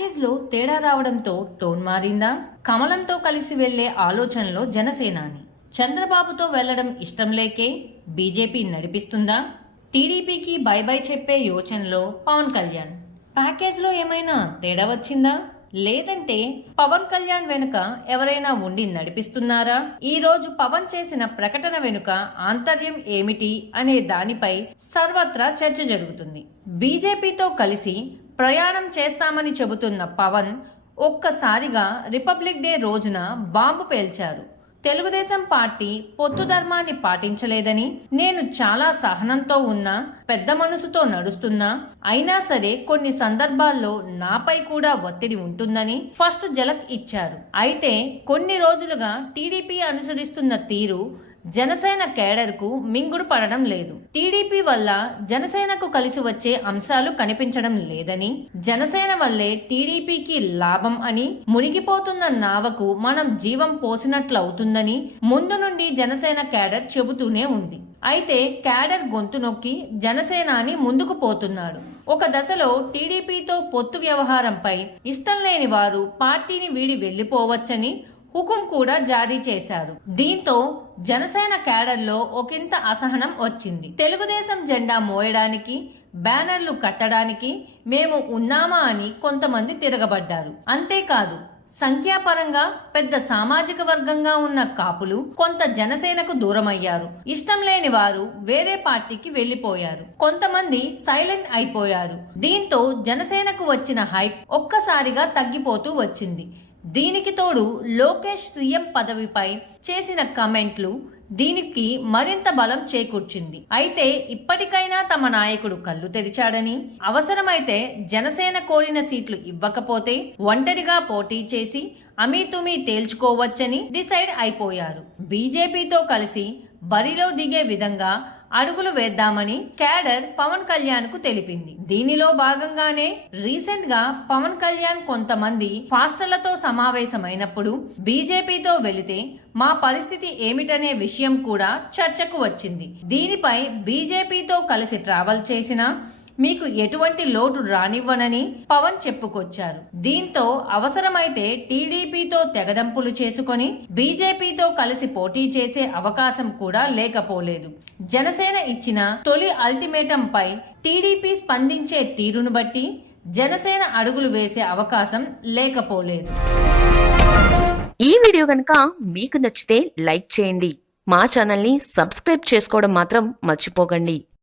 ప్యాకేజ్లో తేడా రావడంతో టోన్ మారిందా? కమలంతో కలిసి వెళ్ళే ఆలోచనలో జనసేనాని. చంద్రబాబుతో వెళ్ళడం ఇష్టం లేకే బీజేపీ నడిపిస్తుందా? టీడీపీకి బై బై చెప్పే యోచనలో పవన్ కళ్యాణ్. ప్యాకేజ్లో ఏమైనా తేడా వచ్చిందా? లేదంటే పవన్ కళ్యాణ్ వెనుక ఎవరైనా ఉండి నడిపిస్తున్నారా? ఈ రోజు పవన్ చేసిన ప్రకటన వెనుక ఆంతర్యం ఏమిటి అనే దానిపై సర్వత్రా చర్చ జరుగుతుంది. బీజేపీతో కలిసి ప్రయాణం చేస్తామని చెబుతున్న పవన్ ఒక్కసారిగా రిపబ్లిక్ డే రోజున బాంబు పేల్చారు. తెలుగుదేశం పార్టీ పొత్తు ధర్మాన్ని పాటించలేదని నేను చాలా సహనంతో ఉన్నా పెద్ద మనసుతో నడుస్తున్నా అయినా సరే కొన్ని సందర్భాల్లో నాపై కూడా ఒత్తిడి ఉంటుందని ఫస్ట్ జలక్ ఇచ్చారు. అయితే కొన్ని రోజులుగా టీడీపీ అనుసరిస్తున్న తీరు జనసేన కేడర్కు మింగుడు పడడం లేదు. టీడీపీ వల్ల జనసేనకు కలిసి వచ్చే అంశాలు కనిపించడం లేదని జనసేన వల్లే టీడీపీకి లాభం అని మునిగిపోతున్న నావకు మనం జీవం పోసినట్లవుతుందని ముందు నుండి జనసేన కేడర్ చెబుతూనే ఉంది. అయితే క్యాడర్ గొంతు నొక్కి జనసేనాని ముందుకు పోతున్నాడు. ఒక దశలో టీడీపీతో పొత్తు వ్యవహారంపై ఇష్టం లేని వారు పార్టీని వీడి వెళ్ళిపోవచ్చని హుకుం కూడా జారీ చేశారు. దీంతో జనసేన క్యాడర్లో ఒకంత అసహనం వచ్చింది. తెలుగుదేశం జెండా మోయడానికి బ్యానర్లు కట్టడానికి మేము ఉన్నామా అని కొంతమంది తిరగబడ్డారు. అంతేకాదు సంఖ్యాపరంగా పెద్ద సామాజిక వర్గంగా ఉన్న కాపులు కొంత జనసేనకు దూరమయ్యారు. ఇష్టం లేని వారు వేరే పార్టీకి వెళ్ళిపోయారు కొంతమంది సైలెంట్ అయిపోయారు. దీంతో జనసేనకు వచ్చిన హైప్ ఒక్కసారిగా తగ్గిపోతూ వచ్చింది. దీనికి తోడు లోకేష్ సీఎం పదవిపై చేసిన కమెంట్లు దీనికి మరింత బలం చేకూర్చింది. అయితే ఇప్పటికైనా తమ నాయకుడు కళ్ళు తెరిచాడని అవసరమైతే జనసేన కోరిన సీట్లు ఇవ్వకపోతే ఒంటరిగా పోటీ చేసి అమీతుమీ తేల్చుకోవచ్చని డిసైడ్ అయిపోయారు. బీజేపీతో కలిసి బరిలో దిగే విధంగా అడుగులు వేద్దామని క్యాడర్ పవన్ కళ్యాణ్కు తెలిపింది. దీనిలో భాగంగానే రీసెంట్గా పవన్ కళ్యాణ్ కొంతమంది ఫాస్టర్లతో సమావేశమైనప్పుడు బీజేపీతో వెళితే మా పరిస్థితి ఏమిటనే విషయం కూడా చర్చకు వచ్చింది. దీనిపై బీజేపీతో కలిసి ట్రావెల్ చేసిన మీకు ఎటువంటి లోటు రానివ్వనని పవన్ చెప్పుకొచ్చారు. దీంతో అవసరమైతే టీడీపీతో తెగదంపులు చేసుకొని బీజేపీతో కలిసి పోటీ చేసే అవకాశం కూడా లేకపోలేదు. జనసేన ఇచ్చిన తొలి అల్టిమేటంపై టీడీపీ స్పందించే తీరును బట్టి జనసేన అడుగులు వేసే అవకాశం లేకపోలేదు. ఈ వీడియో కనుక మీకు నచ్చితే లైక్ చేయండి. మా ఛానల్ని సబ్స్క్రైబ్ చేసుకోవడం మాత్రం మర్చిపోకండి.